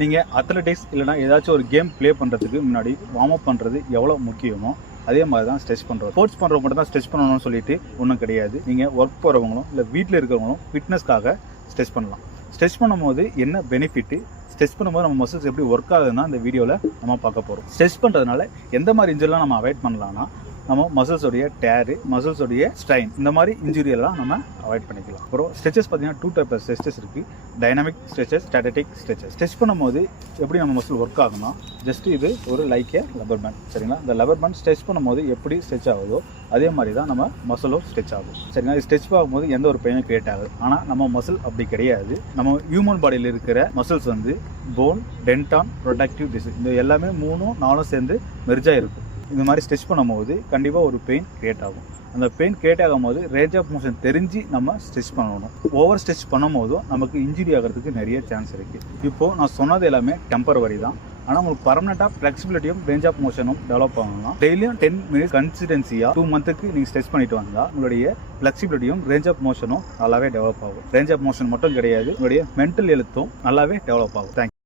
நீங்கள் அத்லெட்டிக்ஸ் இல்லைனா ஏதாச்சும் ஒரு கேம் ப்ளே பண்ணுறதுக்கு முன்னாடி வார்ம் அப் பண்ணுறது எவ்வளோ முக்கியமோ அதே மாதிரி தான் ஸ்ட்ரெச் பண்ணுறோம். ஸ்போர்ட்ஸ் பண்ணுறவங்க மட்டும் தான் ஸ்ட்ரெச் பண்ணணும்னு சொல்லிட்டு ஒன்றும் கிடையாது. நீங்கள் ஒர்க் போகிறவங்களும் இல்லை வீட்டில் இருக்கிறவங்களும் ஃபிட்னஸ்க்காக ஸ்ட்ரெச் பண்ணலாம். ஸ்ட்ரெச் பண்ணும்போது என்ன பெனிஃபிட்டு, ஸ்ட்ரெச் பண்ணும்போது நம்ம மசில்ஸ் எப்படி ஒர்க் ஆகுதுன்னா இந்த வீடியோவில் நம்ம பார்க்க போகிறோம். ஸ்ட்ரெச் பண்ணுறதுனால எந்த மாதிரி இன்ஜுரிலாம் நம்ம அவாய்ட் பண்ணலாம்னா, நம்ம மசில்ஸோடைய டேரு, மசில்ஸோடைய ஸ்ட்ரைன், இந்த மாதிரி இன்ஜுரியெல்லாம் நம்ம அவாய்ட் பண்ணிக்கலாம். அப்புறம் ஸ்ட்ரெச்சஸ் பார்த்தீங்கன்னா 2 டைப் ஸ்ட்ரெச்சஸ் இருக்குது. Dynamic stretches, static stretches. Stretch பண்ணும்போது எப்படி நம்ம மசில் ஒர்க் ஆகும்னா, ஜஸ்ட் இது ஒரு லைக் லப்பர் பேண்ட், சரிங்களா? இந்த லப்பர் பேண்ட் ஸ்ட்ரெச் பண்ணும்போது எப்படி ஸ்ட்ரெச் ஆகுதோ அதே மாதிரி தான் நம்ம மசிலும் ஸ்ட்ரெச் ஆகும், சரிங்களா? இது ஸ்ட்ரெச் ஆகும்போது எந்த ஒரு பெயினும் கிரியேட் ஆகுது. ஆனால் நம்ம மசில் அப்படி கிடையாது. நம்ம ஹியூமன் பாடியில் இருக்கிற மசில்ஸ் வந்து போன், டென்டான், ப்ரொடக்டிவ் டிஸ்க், இந்த எல்லாமே 3-4 சேர்ந்து மெர்ஜாக இருக்கும். இந்த மாதிரி ஸ்ட்ரெச் பண்ணும்போது கண்டிப்பாக ஒரு பெயின் கிரியேட் ஆகும். அந்த பெயின் கிரியேட் ஆகும்போது ரேஞ்ச் ஆஃப் மோஷன் தெரிஞ்சு நம்ம ஸ்ட்ரெச் பண்ணணும். ஓவர் ஸ்ட்ரெச் பண்ணும் போதும் நமக்கு இன்ஜுரி ஆகிறதுக்கு நிறைய சான்ஸ் இருக்குது. இப்போது நான் சொன்னது எல்லாமே டெம்பரவரி தான். ஆனால் உங்களுக்கு பர்மனெண்ட்டாக ஃப்ளெக்சிபிலிட்டியும் ரேஞ்ச் ஆஃப் மோஷனும் டெவலப் ஆகணும்னா டெய்லியும் 10 மினிட்ஸ் கன்சிஸ்டன்சியாக 2 மந்த்துக்கு நீங்கள் ஸ்ட்ரெச் பண்ணிட்டு வந்தால் உங்களுடைய ஃப்ளெக்சிபிலிட்டியும் ரேஞ்ச் ஆஃப் மோஷனும் நல்லாவே டெவலப் ஆகும். ரேஞ்ச் ஆஃப் மோஷன் மட்டும் கிடையாது, உங்களுடைய மென்டல் ஹெல்த்தும் நல்லாவே டெவலப் ஆகும். தேங்க்யூ.